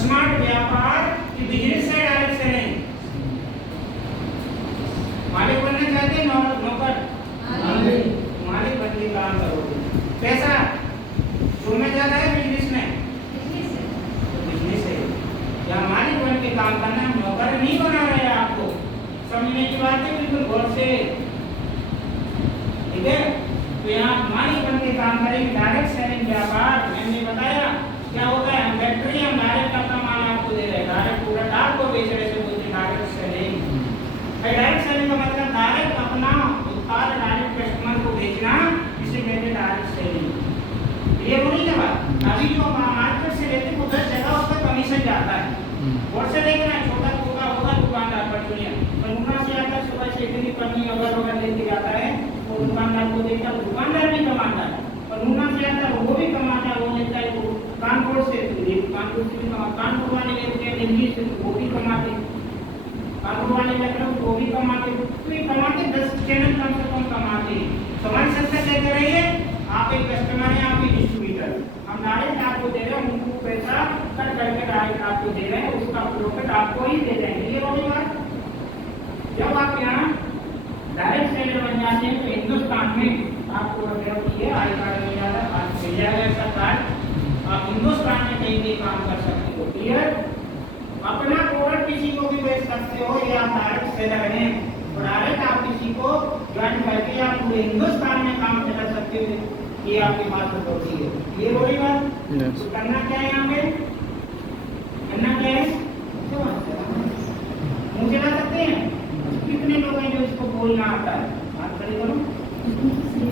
Smart व्यापार की business है, डायरेक्ट सेलिंग। मालिक बनना चाहते हैं नौकर, मालिक बन के काम करोगे। पैसा जो में ज्यादा है बिजनेस में, बिजनेस है या मालिक बन के काम करना, नौकर नहीं बना रहे आपको। समझने की बात है बिल्कुल गौर से, ठीक है। तो यहाँ मालिक बन के काम करेंगे। डायरेक्ट सेलिंग व्यापार मैंने बताया क्या होता है, हम फैक्ट्री हम डायरेक्ट अपना माल आपको दे रहे हैं, डायरेक्ट प्रोडक्ट आपको बेच रहे थे, बोलते डायरेक्ट सेलिंग। डायरेक्ट सेलिंग का मतलब डायरेक्ट अपना उत्पाद डायरेक्ट कस्टमर को बेचना, इसे कहते हैं डायरेक्ट सेलिंग। ये बोली ना बात, अभी जो मार्केट से लेते हैं 10 जगह उसका कमीशन जाता है, और से लेकिन छोटा छोटा होगा दुकानदार पर दुनिया पर मुन्ना से आता है, सुबह से इतनी पन्नी अगर लेके जाता है वो दुकानदार को देता है, दुकानदार भी कमाता है, और मुन्ना से आता है वो भी कमाता है, वो लेता है वो कानपुर से, कानपुर से भी कमाता, कानपुर वाले लेते हैं दिल्ली से, वो भी कमाते, कानपुर वाले लखनऊ वो भी कमाते, तो ये कमाते 10 चैनल कम से कम कमाते। सामान सस्ता कहते रहिए, आप एक कस्टमर हैं, आप एक डिस्ट्रीब्यूटर, हम डायरेक्ट आपको दे रहे हैं, उनको पैसा कट करके डायरेक्ट आपको दे रहे हैं, उसका प्रॉफिट आपको ही दे देंगे। ये वाली बात जब आप यहाँ डायरेक्ट सेलर बन जाते हैं तो हिंदुस्तान में आपको ये आई कार्ड मिल जाता है, आप मिल जाएगा ऐसा कार्ड, आप हिंदुस्तान में कहीं भी काम कर सकते हो। क्लियर, अपना प्रोडक्ट किसी को भी बेच सकते हो, ये आप डायरेक्ट सेलर हैं, और डायरेक्ट आप किसी को ज्वाइन करके आप पूरे हिंदुस्तान में काम कर सकते हो, ये आपकी बात होती है। ये बोली बात, तो करना क्या है यहाँ पे, करना क्या है, मुझे बता सकते हैं कितने लोग हैं जो इसको बोलना आता है, बात करें करो,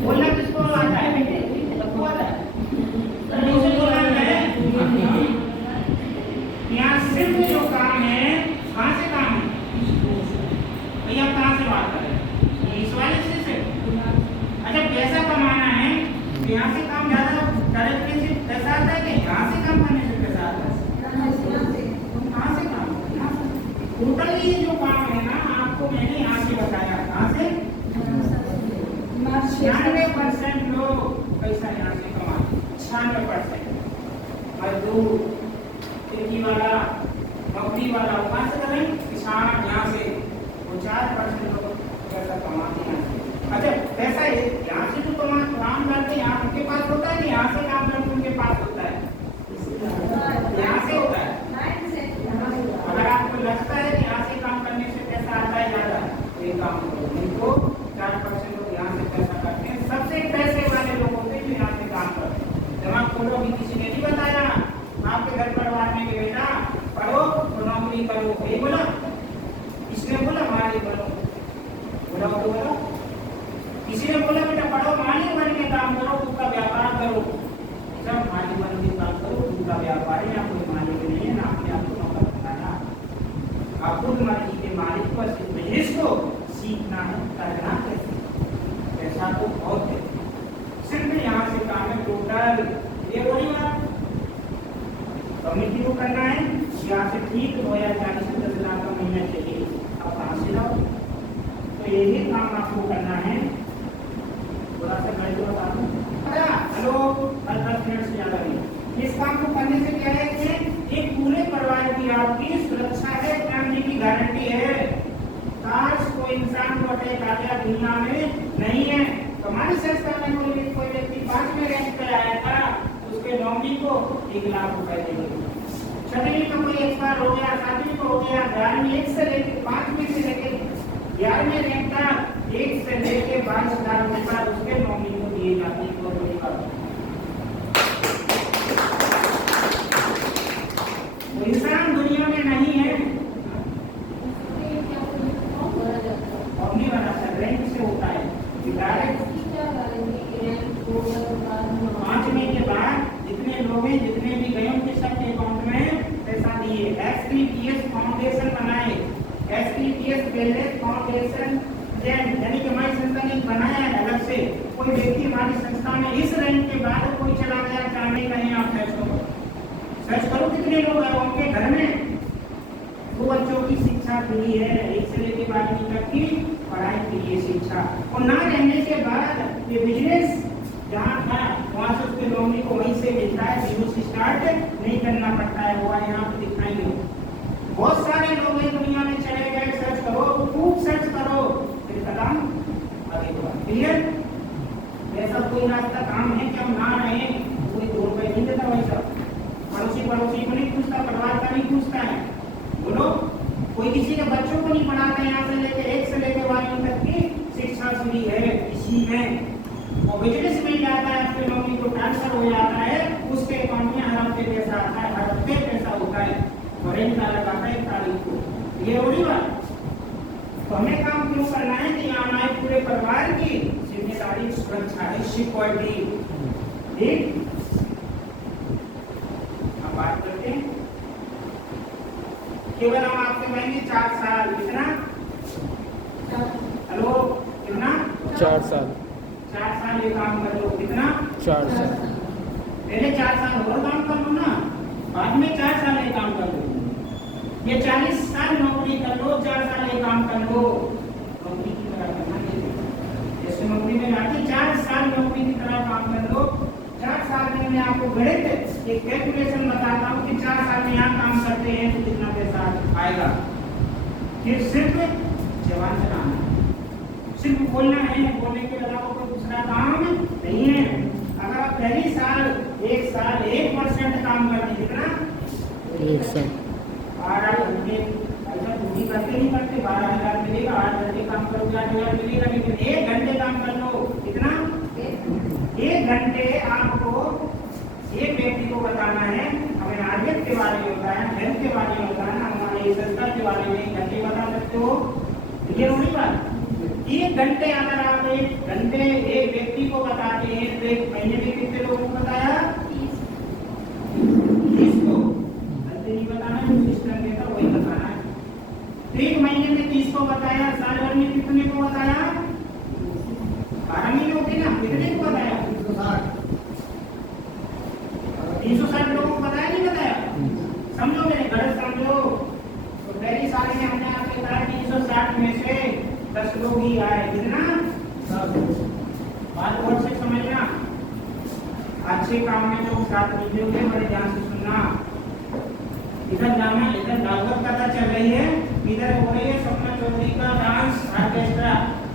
बोलना किसको आता है, सबको आता है, मुझे बोलना है। यहाँ सिर्फ जो काम है, कहाँ से काम है भैया, कहाँ से बात कर रहे हैं, इस वाले से। अच्छा पैसा कमाना है तो यहाँ से काम ज्यादा डायरेक्टली से पैसा आता है कि यहाँ से काम करने से पैसा आता है, कहाँ से काम, टोटल ये जो काम है ना आपको मैंने यहाँ से बताया, कहाँ से 96% लोग पैसा यहाँ से कमाते, 96%। मजदूर, खेती वाला, नौकरी वाला कहाँ से करें, किसान यहाँ से, वो 4% लोग पैसा कमाते हैं। अच्छा पैसा यहाँ से जो काम करते हैं यहाँ उनके पास होता है, यहाँ से काम करते उनके पास होता है, यहाँ से होता है। अगर आपको लगता है कि यहाँ से काम करने से पैसा आता है ज्यादा, तो ये काम करो, इनको 4% लोग यहाँ से पैसा करते हैं, सबसे पैसे वाले लोग होते हैं जो यहाँ से काम करते हैं। दिमाग खोलो, अभी किसी ने नहीं बताया आपके घर परिवार में कि बेटा पढ़ो तो नौकरी करो, यही बोला, इसने बोला मालिक बनो, बोला तो बोला, किसी ने बोला बेटा पढ़ो मालिक बन के काम करो, खुद का व्यापार करो, जब मालिक बन के काम करो, खुद का व्यापार है, कोई मालिक नहीं है ना, आपने आपको नौकर बनाना, आप खुद मर्जी के मालिक को, बिजनेस को सीखना है, करना कैसे, पैसा तो बहुत है, सिर्फ यहाँ से काम है टोटल। ये वही बात कमिटी को करना है, यहाँ से ठीक 2040 से 10 लाख का महीना चाहिए, आप कहाँ से लाओ, तो यही काम आपको करना है। थोड़ा सा कर दो आप, हेलो 10 मिनट से ज्यादा नहीं। इस काम को करने से क्या है कि एक पूरे परिवार की आपकी सुरक्षा है, फैमिली की गारंटी है, काश कोई इंसान को अटैक आ गया दुनिया में नहीं है। हमारी संस्था में कोई व्यक्ति 5 में रैंक पे आया था, उसके नौकरी को 1 लाख रुपए देंगे, 6वीं में कोई एक्सपायर हो गया, 7वीं को हो गया, 11वीं 1 से लेकर 5वीं से लेकर 11वीं रैंक का 1 से लेकर 22,000 रुपए उसके नौकरी को दिए जाते हैं। इंसान दुनिया में नहीं है, नहीं बना सकता, रैंक से होता है डायरेक्ट 5वीं के बाद जितने लोग हैं, जितने भी गए उनके सबके अकाउंट में पैसा दिए। STPS फाउंडेशन बनाए, STPS वेलनेस फाउंडेशन यानी कि हमारी संस्था ने बनाया है अलग से। कोई व्यक्ति हमारी संस्था में इस रैंक के बाद कोई चला गया, चाहे कहीं आप सर्च करो कितने लोग हैं उनके घर में 2 बच्चों की शिक्षा मिली है, 1 से लेकर 12वीं तक की पढ़ाई के लिए शिक्षा, और ना रहने के बाद ये बिजनेस जहाँ था वहाँ से उसके नौकरी को वहीं से मिलता है, बिजनेस स्टार्ट नहीं करना पड़ता है, वो यहाँ पे दिखाई नहीं पूछता है। बोलो, कोई किसी के बच्चों को नहीं पढ़ाता है। यहाँ से लेके 1 से लेके 12वीं तक की शिक्षा फ्री है इसी में। और बिजनेस में जाता है, आपके नौकरी को ट्रांसफर हो जाता है, उसके अकाउंट में हर हफ्ते पैसा आता है, हर हफ्ते पैसा होता है और रेंट आता है 1 तारीख को। ये हो रही बात। तो हमें काम क्यों करना है कि यहाँ हमारे पूरे परिवार की जिम्मेदारी सुरक्षा है, सिक्योरिटी। ठीक, अब बात करते हैं। केवल हम आपसे मांगेंगे 4 साल। कितना? हेलो, कितना? 4 साल। 4 साल ये काम कर लो। कितना? 4 साल। पहले 4 साल और काम कर लो ना, बाद में 4 साल ये काम कर लो। ये 40 साल नौकरी कर लो, 4 साल ये काम कर लो। नौकरी की तरह करना है। जैसे नौकरी में जाके 4 साल नौकरी की तरह काम कर लो। 4 साल में मैं आपको गणित एक कैलकुलेशन बताता हूँ कि 4 साल में यहाँ काम करते हैं तो कितना पैसा आएगा। फिर सिर्फ जवान चलाना है, सिर्फ बोलना है, बोलने के अलावा कोई दूसरा काम नहीं है। अगर आप पहली साल 1% काम करते, कितना? 1 साल 12 घंटे, ऐसा ड्यूटी करते नहीं करते 12,000 मिलेगा। 8 घंटे काम करोगे 8,000 मिलेगा। लेकिन 1 घंटे काम कर लो, कितना? 1 घंटे आपको एक व्यक्ति को बताना है। हमें आर्यत के बारे में बताया, हेल्थ के बारे में बताया, हमारे संस्था के बारे में घंटे बता सकते हो। ये होगी बात। 1 घंटे अगर आप 1 घंटे एक व्यक्ति को बताते हैं तो 1 महीने में कितने लोगों को बताया? 30 को। घंटे नहीं बताना है, जो सिस्टम देता वही बताना है। तो 1 महीने में 30 को बताया। साल भर में कितने को बताया? 12 महीने होते ना, कितने को बताया? 360 लोगों को बताया, नहीं बताया? समझो, मेरे गलत समझो। तो पहली साल में हमने आपके कहा 360 में से 10 लोग ही आए। कितना? बात और से समझना। अच्छे काम में जो साथ मिलोगे बड़े ध्यान से सुनना। इधर जाना, इधर भागवत कथा चल रही है, इधर हो रही है सपना चौधरी का डांस ऑर्केस्ट्रा।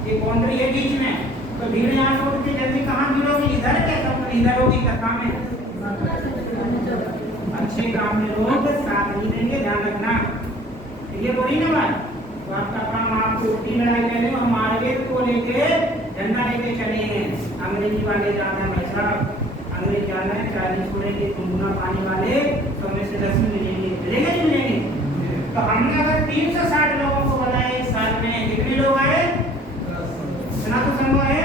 ये बाउंड्री है बीच में, तो भीड़ यहाँ से उठ के जल्दी कहाँ भीड़ोगी? इधर क्या सपना इधर होगी कथा में? अच्छे काम में लोग साथ नहीं देंगे, ध्यान रखना। ये बोली ना बात। तो आपका काम आपको रोटी लड़ाई करने और मार्केट को लेके झंडा लेके चले हैं। अंग्रेजी वाले जाना है भाई साहब, अंग्रेज जाना है 40 छोड़ेंगे, गुनगुना पानी वाले तो हमें से 10 मिलेंगे, मिलेंगे नहीं मिलेंगे? तो हमने अगर 360 लोगों को बताया इस साल में, कितने लोग आए? इतना तो संभव है।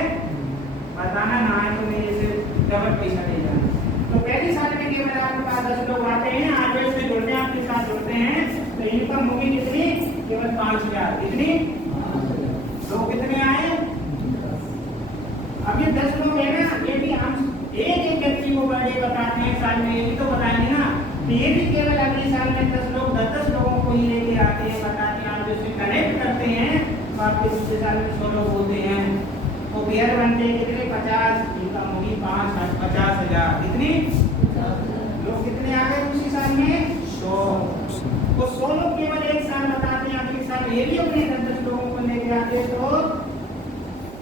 बताना ना है तो मेरे से डबल पैसा ले जाना। तो पहली साल में केवल आपके पास 10 लोग आते हैं, 8 से जुड़ते हैं, आपके साथ जुड़ते हैं, तो इनकम होगी कितनी? केवल 5,000। कितनी? लोग कितने आए? अब ये 10 लोग है ना, ये भी हम एक व्यक्ति को बर्थडे बताते हैं साल में, ये भी तो बताएंगे ना। तो ये भी केवल अगले साल में 10 लोग 10 लोगों को ही लेके आते हैं, बताते हैं, आप जैसे कनेक्ट करते हैं तो आपके दूसरे साल में 100 लोग होते हैं। तो पेयर बनते हैं कितने? 50। इनकम होगी 50,000। कितनी? लोग कितने आ गए उसी साल में? 100। तो 100 लोग केवल एक साल बताते हैं, अगले साल ये भी अपने 10 लोगों को लेके आते हैं तो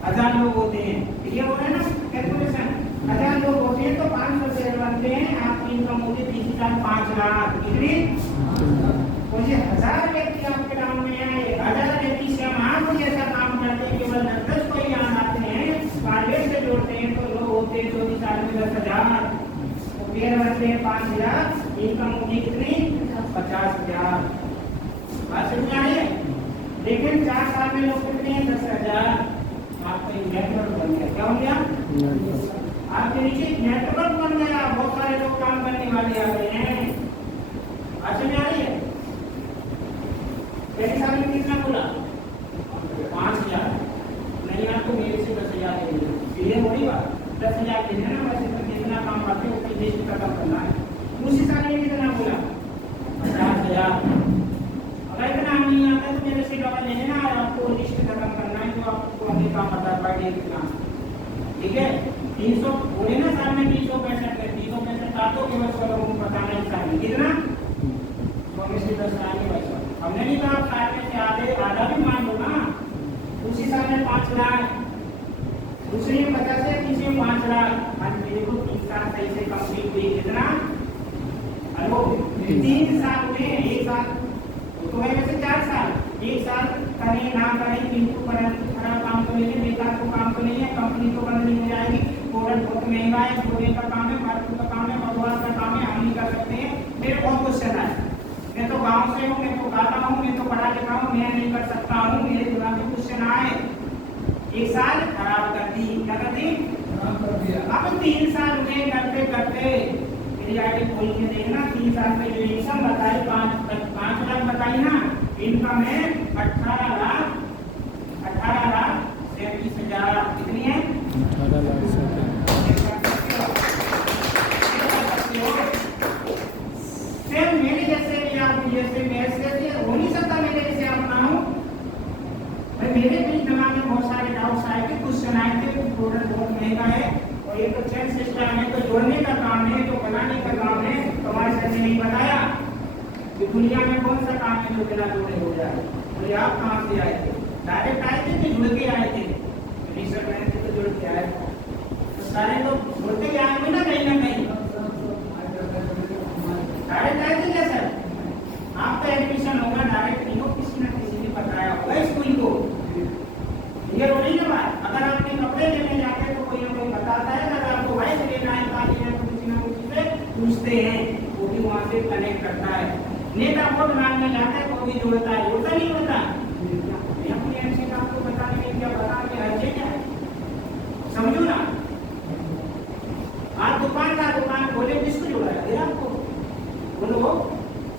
1000 लोग होते हैं। ये हो रहा है ना कैलकुलेशन? 1000 लोग होते हैं तो 500 शेयर बनते हैं। आपकी इनकम होती है 30,000 5 लाख। कितनी? तो ये 1000 व्यक्ति आपके गाँव में आए, 1000 व्यक्ति से हम आप ऐसा काम करते हैं, केवल 10 को यहाँ आते हैं, प्राइवेट से जोड़ते हैं तो लोग होते हैं 24 साल में 10,000। तो पेयर बनते हैं 5,000, इनकम होगी कितनी? 50,000। बात समझ आ रही है? लेकिन 4 साल में लोग कितने हैं? 10,000। आपका नेटवर्क बन गया। क्या हो गया? आपके नीचे नेटवर्क बन गया, बहुत सारे लोग काम करने वाले आ गए हैं। बात समझ आ रही है? पहले साल में कितना बोला? 5,000। नहीं आपको मेरे से 10,000 ले लीजिए। ये वही बात, 10,000 ले लेना, वैसे तो जितना काम करते हो उतनी लिस्ट खत्म करना है। उसी साल में कितना बोला? 50,000। अगर इतना नहीं आता तो मेरे से डबल ले लेना और आपको लिस्ट खत्म करना है, तो आपको आगे काम पता है पर डे कितना। ठीक है? 300 बोले ना साल में 365 है, 365 काटो केवल 100 लोगों को बताना है साल में कितना? 100 में से 10 आएंगे भाई साहब। हमने नहीं कहा 60 में से आधा भी मान लो ना। उसी साल में 5 लाख, दूसरी में 50 है, तीसरी में 5 लाख। आज मेरे को 3 साल सही से कंप्लीट हुई। कितना? हेलो, 3 साल में साल, तो है वैसे 4 साल। 1 साल करें ना करें, किंतु परंतु खराब काम तो नहीं है, बेकार को काम तो नहीं है, कंपनी तो बंद नहीं हो जाएगी। प्रोडक्ट बहुत महंगा है, बोलने का काम है, फालतू का काम है, बकवास का काम है, हम नहीं कर सकते हैं। मेरे बहुत क्वेश्चन है, मैं तो गांव से हूँ, मैं तो गाता हूँ, मैं तो पढ़ा लिखा हूँ, मैं नहीं कर सकता हूँ। मेरे दिमाग में क्वेश्चन आए, 1 साल खराब कर दी, क्या कर दी? अब 3 साल में करते करते मेरी आईडी खोल के देखना, 3 साल में जो इनकम बताई 5 लाख बताई ना, इनकम है 18 लाख 37,000। कितनी है? 18 लाख से सेम मेरे जैसे भी आप जैसे मैसेज हो नहीं सकता मेरे जैसे आप ना हो भाई। मेरे भी दिमाग में बहुत सारे डाउट्स आए थे, क्वेश्चन आए थे। प्रोडक्ट बहुत महंगा है और ये तो चेन सिस्टम है, तो जोड़ने का काम है, तो बनाने का काम है। तो हमारे सर ने नहीं बताया कि दुनिया में कौन सा काम है जो बिना जोड़े हो जाए। और ये आप कहाँ से आए थे? डायरेक्ट आए थे कि जुड़ के आए थे? रिसर्च मैंने तो जुड़ के आए, तो सारे तो जुड़ते ही आएंगे ना कहीं ना कहीं। डायरेक्ट आए थे क्या सर? आपका एडमिशन होगा डायरेक्ट नहीं हो, किसी न किसी ने बताया होगा स्कूल को। ये हो नहीं ना बात। अगर आपने कपड़े लेने जाते तो कोई ना कोई बताता है, अगर आपको वाइफ लेना है पानी है तो किसी ना किसी से पूछते हैं, वो भी वहाँ से कनेक्ट करता है। नेता वोट मांगने जाता है तो भी जोड़ता है, होता नहीं होता? अपनी ऐसे आपको बताने में क्या बता के हर्जे क्या है, समझो ना। आज दुकान खोले, किसको जोड़ा है आपको? बोलो,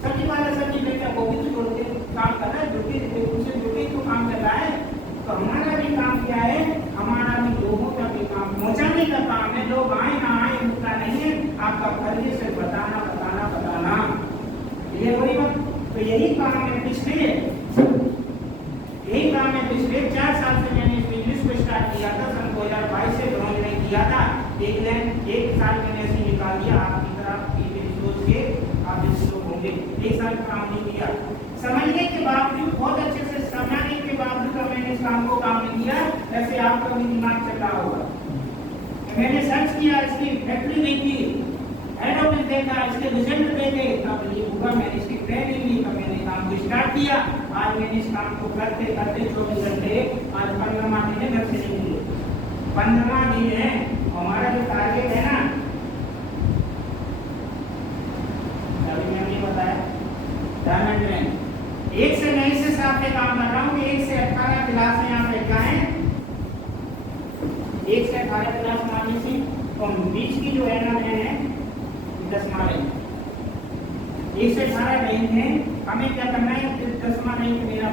सब्जी वाला सब्जी बेचा वो भी तो जोड़ के काम कर रहा है, जुटे तो काम कर रहा है। तो हमारा भी काम क्या है? हमारा भी लोगों का भी काम पहुंचाने का काम है। लोग आए ना आए उनका नहीं है, आपका फर्ज से बताना। ये वही बात। तो यही काम है पिछले 4 साल से मैंने इस बिजनेस को स्टार्ट किया था। सन 2022 से लॉन्च नहीं किया था। एक साल मैंने ऐसे निकाल दिया, आपकी तरह सोच के आप जिस लोग होंगे 1 साल काम नहीं किया। समझने के बावजूद, बहुत अच्छे से समझने के बावजूद मैंने इस काम को काम नहीं किया। ऐसे आपका भी दिमाग चल रहा होगा। मैंने सर्च किया, इसकी फैक्ट्री देखी, हेड ऑफिस देखा, इसके रिजल्ट देखे, तब ये हुआ। मैंने इसकी ट्रेनिंग ली, तब मैंने काम को स्टार्ट किया। आज मैंने इस काम को करते करते 24 घंटे, आज 15वां दिन है, घर से नहीं मिले 15वां दिन है। हमारा जो टारगेट है ना, अभी मैंने नहीं बताया, डायमंड में 1 से 9 से 7 पे काम कर रहा हूँ। 1 से 18 क्लास में यहाँ बैठ गए हैं। 1 से 18 क्लास मानी थी, तो बीच की जो है ना मैंने 10वां रैंक, 1 से 18 रैंक है। हमें क्या करना है? 10वां रैंक मेरा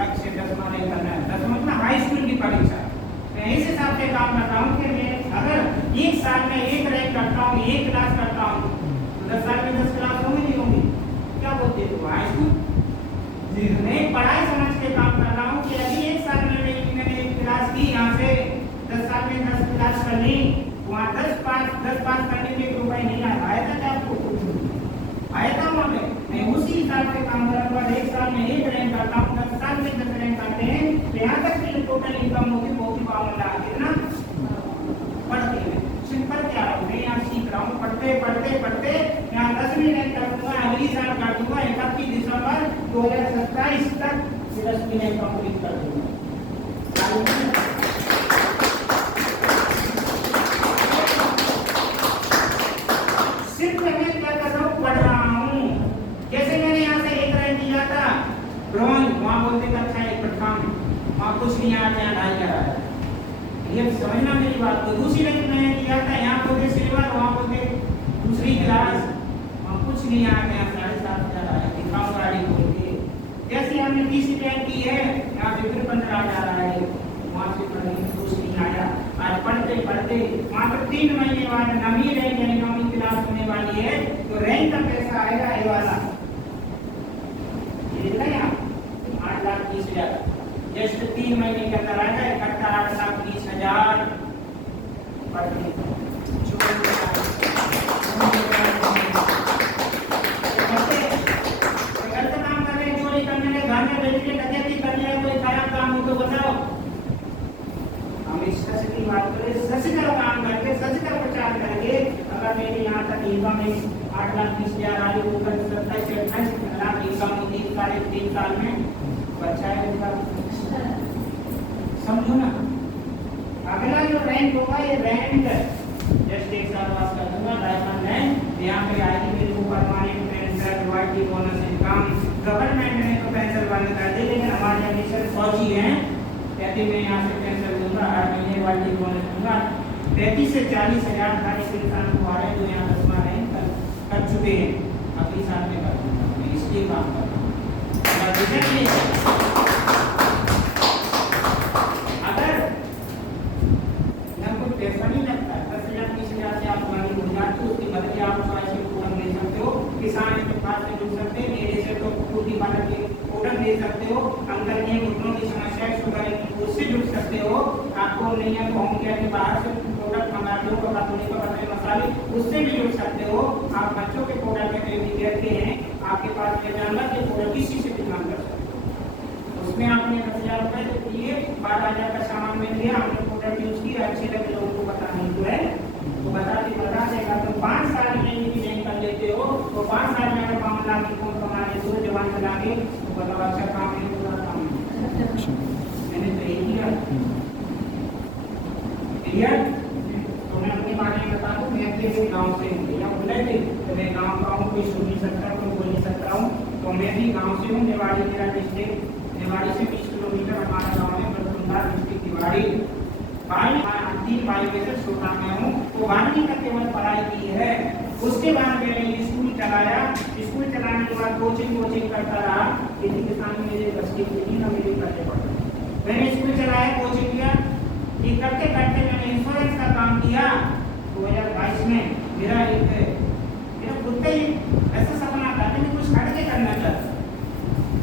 लक्ष्य 10वां रैंक करना है। 10वां मतलब हाई स्कूल की परीक्षा। मैं इस हिसाब से काम करता हूँ कि मैं अगर 1 साल में 1 रैंक करता हूँ, 1 क्लास करता हूँ, तो 10 साल में 10 क्लास होंगी नहीं होंगी? क्या बोलते हो? हाई स्कूल मैं पढ़ाई समझ के काम कर रहा हूँ कि अभी 1 साल में मैंने 1 क्लास की, यहाँ से 10 साल में 10 क्लास कर ली, वहाँ 10 पास करने में रुपए नहीं आया था क्या आपको? आया था वहाँ पे? मैं उसी हिसाब से काम कर रहा हूँ। 1 साल में 1 रैंक करता हूँ, 10 साल में 10 रैंक करते हैं, तो यहाँ तक की टोटल इनकम होगी वो भी 52 लाख। कितना पढ़ते हैं? सिंपल क्या है, मैं यहाँ सीख रहा हूँ, पढ़ते यहाँ 10वीं रैंक कर दूंगा, अगली साल कर दूंगा, 31 दिसंबर 2027 तक 10वीं रैंक कंप्लीट कर दूंगा। सिर्फ मैं क्या कर रहा हूँ? पढ़ रहा हूँ। जैसे मैंने यहाँ से 1 रैंक दिया था ब्रॉन्ज, वहाँ बोलते थे अच्छा 1 प्रथम, वहाँ कुछ नहीं आया, यहाँ 2.5 करा। ये समझना मेरी बात को। दूसरी रैंक मैंने दिया था, यहाँ बोलते सिल्वर, वहाँ बोलते दूसरी क्लास, वहाँ कुछ नहीं आया, यहाँ 7,500 आया। दिखाओ गाड़ी खोल के। जैसे हमने तीसरी रैंक की है, यहाँ पे फिर 15,000 आया, वहाँ से पढ़ने कुछ नहीं आया। आज पढ़ते मात्र 3 महीने बाद 9वीं रैंक यानी 9वीं क्लास होने वाली है, तो रैंक का पैसा आएगा ये वाला, ये दिख रहा है यहाँ 8,30,000। जस्ट 3 महीने के अंदर आएगा, इकट्ठा 8,20,000 काम कर रहे, चोरी करने के, घर में बैठ के डकैती करने का कोई खराब काम हो तो बताओ। हम इस सच की बात करें, सच का काम करके, सच का प्रचार करके, अगर मेरे यहाँ तक इनकम 8,20,000 आई, वो 27 से 28 लाख साल में बच्चा है उनका, समझो ना। अगला जो रैंक होगा ये रैंक जस्ट एक साल पास कर दूंगा, डायमंड रैंक यहाँ पे आएगी मेरे को permanent pension, royalty, bonus, income. Government ने तो पेंशन बंद कर दी, लेकिन हमारे जनरेशन फौजी हैं, कहते मैं यहाँ से पेंशन दूंगा, हर महीने रॉयल्टी बोनस दूंगा। 35 से 40 हज़ार खाली इंसान को आ रहे हैं जो यहाँ 10वां रैंक कर चुके हैं, अगली साल में कर दूंगा, मैं इसलिए काम कर रहा हूँ। अगर यहाँ कोई पैसा नहीं लगता, 10,000 20,000 से आप मालिक हो जाते हो, उसके बदले आप ऐसे पूरन दे सकते हो, किसान के पास से जुड़ सकते हैं, मेरे से तो कुटी पालक के पूरन दे सकते हो, अंकल ने घुटनों की समस्या है, शुगर है, उससे जुड़ सकते हो। आपको नहीं है तो होम केयर के बाहर से प्रोडक्ट मंगाते हो, कपातुनी का पत्ते मसाले, उससे भी जुड़ सकते हो। आप बच्चों के प्रोडक्ट के भी देखते हैं, आपके पास ये जानवर के प्रोडक्ट किसी से भी मांग कर सकते हो। उसमें आपने 10,000 रुपए तो दिए, 12,000 का सामान में लिया, हमने प्रोडक्ट यूज किया, अच्छे लगे, लोगों को पता नहीं तो है तो बता देगा। तो 5 साल में भी नहीं कर लेते हो तो 5 साल में अगर 5 लाख की कौन कमा ले, 2 जवान चला के तो बताओ अच्छा काम है, पूरा काम है। मैंने तो यही किया, क्लियर। तो मैं अपने बारे में बता दूं, मैं अपने गांव से हूँ, भैया बोले थे तो मैं गांव का हूँ, कोई सुन नहीं सकता, कोई बोल नहीं सकता हूँ, तो मैं भी गांव से हूँ। निवाड़ी मेरा डिस्ट्रिक्ट, निवाड़ी से 20 किलोमीटर हमारा गाँव है, बरसुंदा डिस्ट्रिक्ट निवाड़ी। भाई 3 भाई में से छोटा मैं हूँ, तो 12वीं तक केवल पढ़ाई की है। उसके बाद मैंने स्कूल चलाया, स्कूल चलाने के बाद कोचिंग करता रहा, खेती किसान मेरे बस की नहीं ना, मेरे करने पड़े। मैंने स्कूल चलाया, कोचिंग किया, ये करते करते मैंने इंश्योरेंस का काम किया। 2022 में मेरा खुद का ही ऐसा सपना था कि मैं कुछ हट के करना चाहता,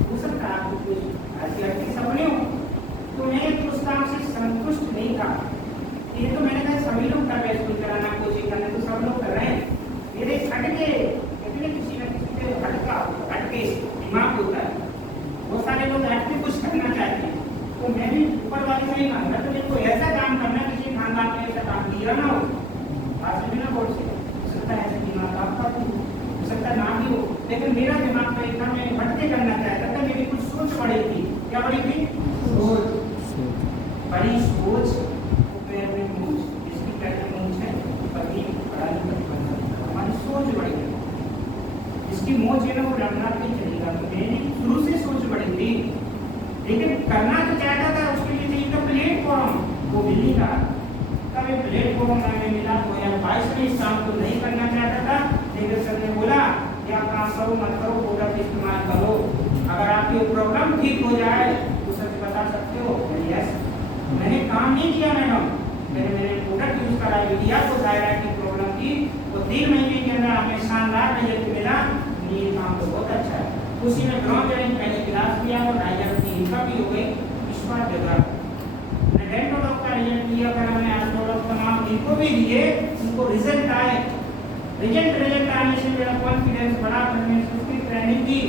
हो सकता है आपको कुछ ऐसे हटके सपने हो, तो मैं उस काम से संतुष्ट नहीं था। ये तो मैंने कहा सभी लोग कर रहे हैं, स्कूल कराना, कोचिंग करना, तो सब लोग कर रहे हैं, मेरे हटके किसी न किसी से हटके दिमाग होता है। बहुत सारे लोग हटके कुछ करना चाहते हैं, तो मैं भी ऊपर वाले से नहीं मांगता, तो देखो ऐसा काम करना किसी खानदान में ऐसा काम किया ना हो, आज भी ना बोल से हो सकता है ऐसे दिमाग आपका हो सकता ना भी हो, लेकिन मेरा दिमाग में इतना मैं हटके करना चाहता था। मेरी कुछ सोच बड़ी थी, क्या बड़ी थी? सोच, बड़ी सोच, पैर में मूंछ, जिसकी पैर में मूंछ है पति पढ़ाई नहीं कर सकता, हमारी सोच बड़ी है। जिसकी मूंछ है ना वो रमनाथ नहीं चलेगा, तो मेरी शुरू से सोच बड़ी थी, लेकिन करना तो चाहता था, उसके लिए चाहिए था प्लेटफॉर्म, वो मिल नहीं रहा। तब एक प्लेटफॉर्म हमें मिला, 2022 में इस काम को नहीं करना चाहता था, लेकिन सर ने बोला क्या काम करो मत करो, प्रोडक्ट इस्तेमाल करो, अगर आपकी प्रॉब्लम ठीक हो जाए तो सच बता सकते हो। यस, मैंने काम नहीं किया मैडम, मैंने प्रोडक्ट यूज करा, लिया तो थायराइड की प्रॉब्लम थी, तो 3 महीने के अंदर हमें शानदार रिजल्ट मिला। ये काम तो बहुत अच्छा है। उसी में ग्राउंड जॉइनिंग पहले क्लास किया और 2,000 की इनकम भी हो गई। इस बार जगह डेंटोडॉक का रिजल्ट लिया, फिर हमने एस्ट्रोडॉक का नाम इनको भी दिए, उनको रिजल्ट आए। रिजल्ट आने से मेरा कॉन्फिडेंस बढ़ा, मैंने उसकी ट्रेनिंग की,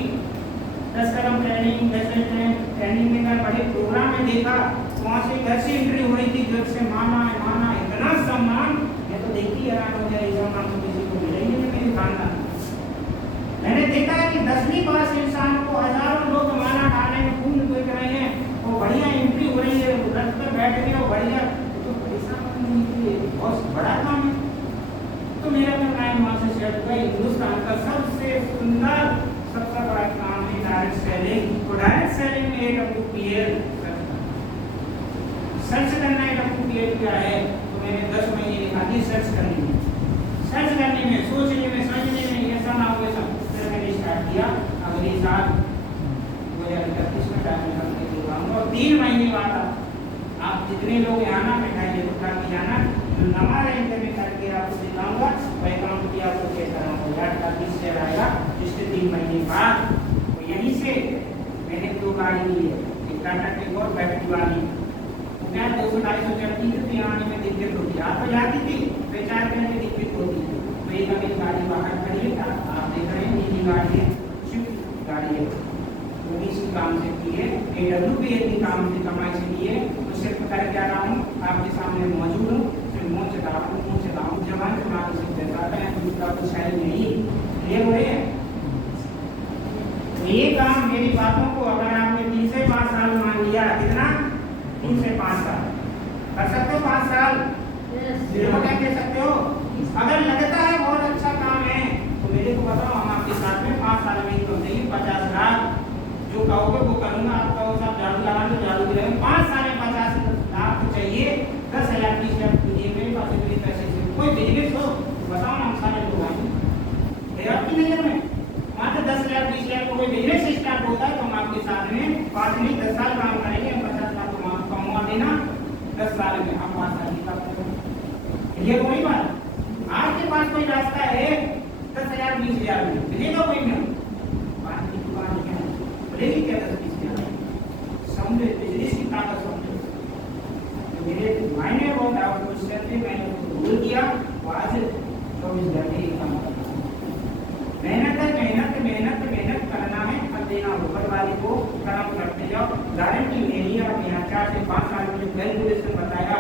10 कदम ट्रेनिंग, 10 ट्रेनिंग में मैं बड़े प्रोग्राम में देखा, वहाँ से घर से एंट्री हो रही थी, घर से माना इतना सम्मान, मैं तो देखती हैरान हो गया, सम्मान तो किसी को मिला ही नहीं मेरे खानदान। मैंने देखा है कि 10वीं पास इंसान को हजारों लोग माना खाने में खून देख रहे हैं, वो बढ़िया एंट्री हो रही है, रथ पर बैठ गए और बढ़िया, तो पैसा बहुत बड़ा काम है। तो मेरा कहना है वहाँ से सेट हुआ, हिंदुस्तान का सबसे सुंदर सबसे बड़ा काम है डायरेक्ट सेलिंग। तो डायरेक्ट सेलिंग में AWPL सर्च करना, AWPL क्या है, तो मैंने 10 महीने निकाली सर्च करने में, सोचने में, समझने में, ऐसा ना हो ऐसा, फिर मैंने स्टार्ट किया। अगले साल 2031 में डायरेक्ट करके दिखाऊंगा, और 3 महीने बाद आप जितने लोग यहाँ ना बैठाइए तो करके जाना, जो नवा रैंक में करके आपको दिखाऊंगा, बैकग्राउंड की आपको कैसा होगा, 28 शेयर आएगा, जिसके 3 महीने बाद। तो यहीं से मैंने 2 गाड़ी ली है, एक टाटा टिगोर बैटरी वाली, क्या 200-250 चलती थी, तो यहाँ आने में दिक्कत होती है, आप तो जाती थी, 4 दिन में दिक्कत होती है। तो एक अभी गाड़ी बाहर खड़ी है, आप देख रहे हैं, नीली गाड़ी है, स्विफ्ट गाड़ी है, वो भी इसी काम से की है, AWPL की काम से कमाई से की है। तो सिर्फ कर क्या रहा हूँ, आपके सामने मौजूद हूँ, सिर्फ मुँह चला रहा हूँ, जवान से मार से बताता है, दूसरा कुछ है नहीं, ये हो रहे हैं। ये काम मेरी बातों को अगर आपने 3 से 5 साल मान लिया, कितना 3 से 5 साल कर सकते हो, 5 साल देखो क्या कह सकते हो। अगर लगता है बहुत अच्छा काम है तो मेरे को बताओ, हम आपके साथ में 5 साल में तो देंगे 50 लाख, जो कहोगे वो करूंगा। आप कहो सब झाड़ू लगा दो, झाड़ू गिराएंगे, 5 साल में 50 लाख चाहिए, 10,000 20,000 दीजिए मेरे पास इतने पैसे से कोई बिजनेस हो तो बताओ ना, हम सारे लोग आएंगे। आपकी नजर में मात्र 10,000 20,000 को कोई बिजनेस स्टार्ट होता है तो हम आपके साथ में 5 नहीं 10 साल काम करेंगे, हम 50 लाख को कमा देना 10 साल में, हम 5 साल की बात करेंगे। ये कोई बात आपके पास कोई रास्ता है 10,000 20,000 में मिलेगा कोई ना, बात की दुकान क्या बोलेगी क्या 10-20,000 समझे, बिजनेस की ताकत समझे। तो मेरे मायने बहुत आपको इसलिए मैंने उसको भूल किया, आज 24 घंटे ही काम करना, मेहनत करना है, और देना ऊपर वाले को, काम करते जाओ। गारंटी मेरी है, आप यहाँ 4 से 5 साल में कैलकुलेशन बताया